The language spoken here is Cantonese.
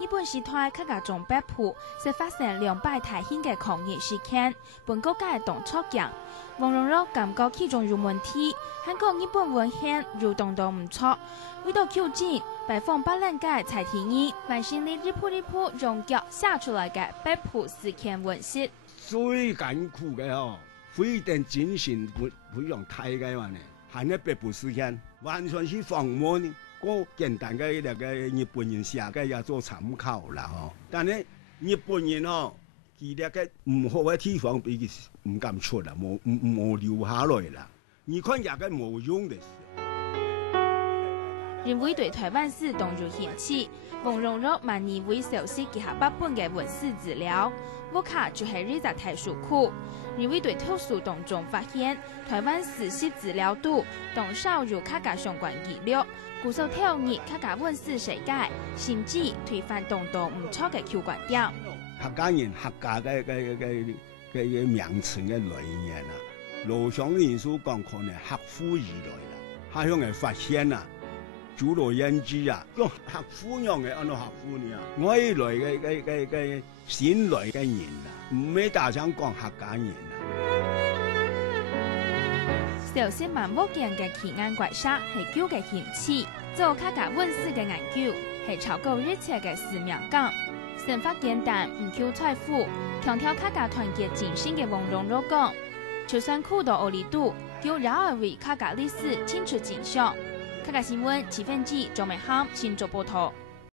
日本时代客家中北部是发生200台新嘅抗议事件，本国家动作强。王荣禄感觉其中有问题，韩国日本文献如动都唔错，为到求证，拜访巴兰嘅蔡天意，完成了日普用脚写出来嘅北部事件文史。最艰苦嘅哦，非常精神非常大嘅話呢，係呢北部事件，完全是訪問。個簡單嘅那個日本人寫嘅也做參考啦嗬，但係日本人哦，佢哋嘅唔好嘅地方俾佢唔敢出啦，冇留下來啦。你看也個冇用的事。認為對台灣史動入興趣，王榮禄萬年會熟悉幾下8本嘅文史資料，屋卡就係呢隻圖書庫。認為對圖書當中發現台灣史實資料多，同少有客家相關記錄，故受挑戰客家文史世界，甚至推翻當唔錯嘅客觀點。客家人客家嘅名稱嘅來源啊，羅上人所講可能客府而來啦，下向嘅發現啊。主羅人之啊，用客夫樣嘅按照客夫呢，我來嘅先來嘅人啊，唔係大想講客家人啊。小說萬物見嘅奇案怪殺係舊嘅興趣，做客家文史嘅研究係超過日切嘅使命感。生活簡單唔求財富，強調客家團結精神嘅王榮禄講，就算苦到惡里度，要繞而為客家歷史清除真相。客家新聞7分之鐘美涵新竹報道。